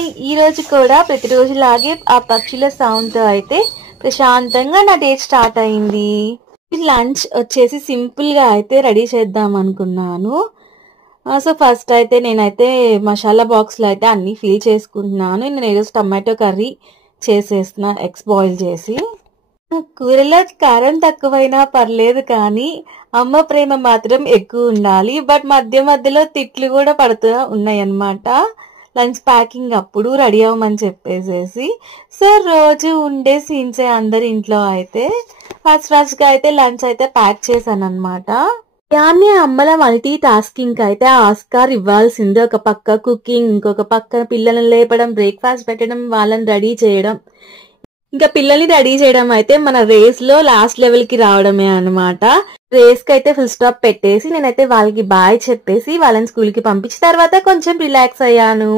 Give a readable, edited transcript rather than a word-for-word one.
Hi, ఈ రోజు కూడా ప్రతిరోజులాగే ఆ పక్షుల సౌండ్ తో అయితే ప్రశాంతంగా నా డే స్టార్ట్ అయింది. లంచ్ వచ్చేసి సింపుల్ గా అయితే రెడీ చేద్దాం అనుకున్నాను. సో ఫస్ట్ అయితే నేనైతే మసాలా బాక్స్ లో అయితే అన్ని ఫిల్ చేసుకుంటున్నాను. నేను ఈరోజు టమాటో కర్రీ చేసేస్తున్నా, ఎగ్స్ బాయిల్ చేసి. కూరలో కారం తక్కువైనా పర్లేదు కానీ అమ్మ ప్రేమ మాత్రం ఎక్కువ ఉండాలి. బట్ మధ్య మధ్యలో తిట్లు కూడా పడుతూ ఉన్నాయి అన్నమాట. లంచ్ ప్యాకింగ్ అప్పుడు రెడీ అవ్వమని చెప్పేసేసి. సో రోజు ఉండే సీన్సే అందరి ఇంట్లో అయితే. ఫస్ట్ గా అయితే లంచ్ అయితే ప్యాక్ చేశాను అనమాట. యాన్ని అమ్మల మల్టీ టాస్కింగ్ అయితే ఆస్కార్ ఇవ్వాల్సిందే. ఒక పక్క కుకింగ్, ఇంకొక పక్క పిల్లల్ని లేపడం, బ్రేక్ఫాస్ట్ పెట్టడం, వాళ్ళని రెడీ చేయడం. ఇంకా పిల్లల్ని రెడీ చేయడం అయితే మన రేస్ లో లాస్ట్ లెవెల్ కి రావడమే అనమాట. రేస్ కి అయితే ఫుల్ స్టాప్ పెట్టేసి నేనైతే వాళ్ళకి బాయ్ చెప్పేసి వాళ్ళని స్కూల్ కి పంపించిన తర్వాత కొంచెం రిలాక్స్ అయ్యాను.